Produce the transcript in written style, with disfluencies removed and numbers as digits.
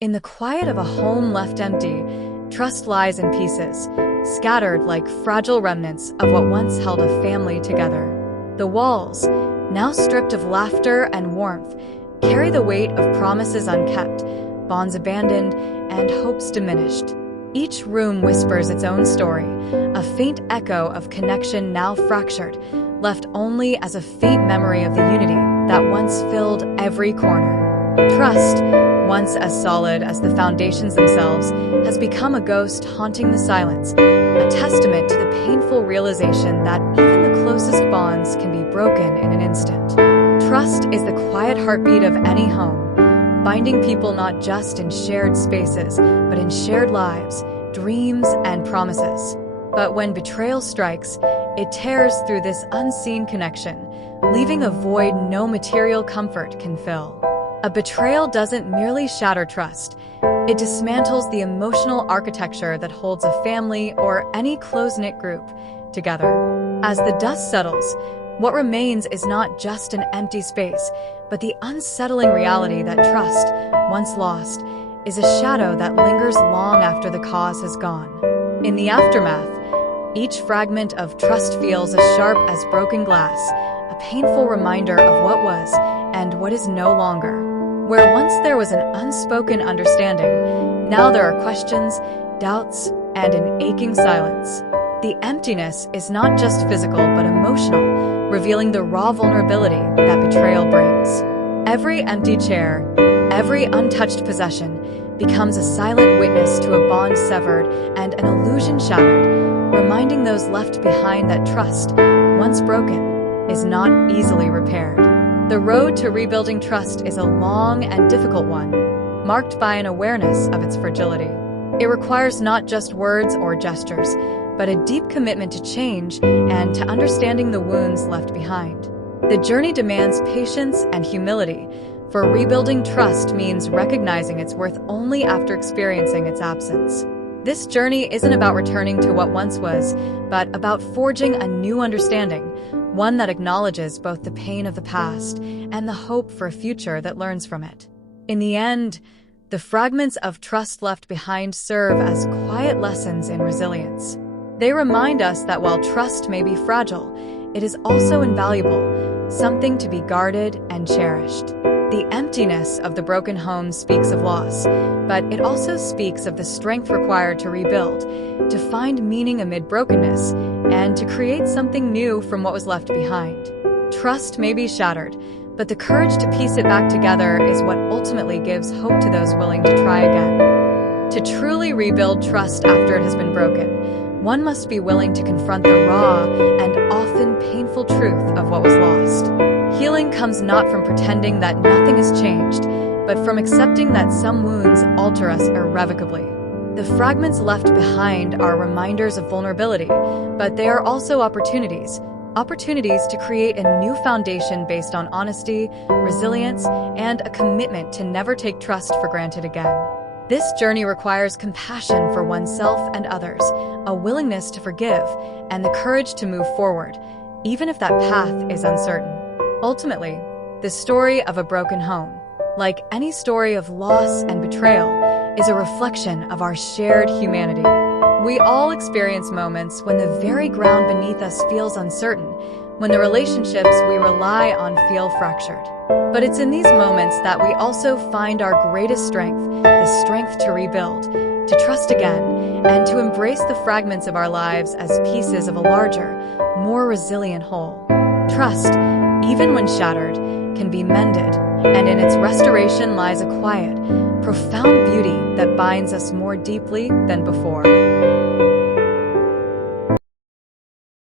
In the quiet of a home left empty, trust lies in pieces, scattered like fragile remnants of what once held a family together. The walls, now stripped of laughter and warmth, carry the weight of promises unkept, bonds abandoned, and hopes diminished. Each room whispers its own story, a faint echo of connection now fractured, left only as a faint memory of the unity that once filled every corner. Trust, once as solid as the foundations themselves, has become a ghost haunting the silence, a testament to the painful realization that even the closest bonds can be broken in an instant. Trust is the quiet heartbeat of any home, binding people not just in shared spaces, but in shared lives, dreams, and promises. But when betrayal strikes, it tears through this unseen connection, leaving a void no material comfort can fill. A betrayal doesn't merely shatter trust, it dismantles the emotional architecture that holds a family or any close-knit group together. As the dust settles, what remains is not just an empty space, but the unsettling reality that trust, once lost, is a shadow that lingers long after the cause has gone. In the aftermath, each fragment of trust feels as sharp as broken glass, a painful reminder of what was and what is no longer. Where once there was an unspoken understanding, now there are questions, doubts, and an aching silence. The emptiness is not just physical but emotional, revealing the raw vulnerability that betrayal brings. Every empty chair, every untouched possession becomes a silent witness to a bond severed and an illusion shattered, reminding those left behind that trust, once broken, is not easily repaired. The road to rebuilding trust is a long and difficult one, marked by an awareness of its fragility. It requires not just words or gestures, but a deep commitment to change and to understanding the wounds left behind. The journey demands patience and humility, for rebuilding trust means recognizing its worth only after experiencing its absence. This journey isn't about returning to what once was, but about forging a new understanding, one that acknowledges both the pain of the past and the hope for a future that learns from it. In the end, the fragments of trust left behind serve as quiet lessons in resilience. They remind us that while trust may be fragile, it is also invaluable, something to be guarded and cherished. The emptiness of the broken home speaks of loss, but it also speaks of the strength required to rebuild, to find meaning amid brokenness, and to create something new from what was left behind. Trust may be shattered, but the courage to piece it back together is what ultimately gives hope to those willing to try again. To truly rebuild trust after it has been broken, one must be willing to confront the raw and often painful truth of what was lost. Healing comes not from pretending that nothing has changed, but from accepting that some wounds alter us irrevocably. The fragments left behind are reminders of vulnerability, but they are also opportunities to create a new foundation based on honesty, resilience, and a commitment to never take trust for granted again. This journey requires compassion for oneself and others, a willingness to forgive, and the courage to move forward, even if that path is uncertain. Ultimately, the story of a broken home, like any story of loss and betrayal, is a reflection of our shared humanity. We all experience moments when the very ground beneath us feels uncertain, when the relationships we rely on feel fractured. But it's in these moments that we also find our greatest strength, the strength to rebuild, to trust again, and to embrace the fragments of our lives as pieces of a larger, more resilient whole. Trust, even when shattered, can be mended, and in its restoration lies a quiet, profound beauty that binds us more deeply than before.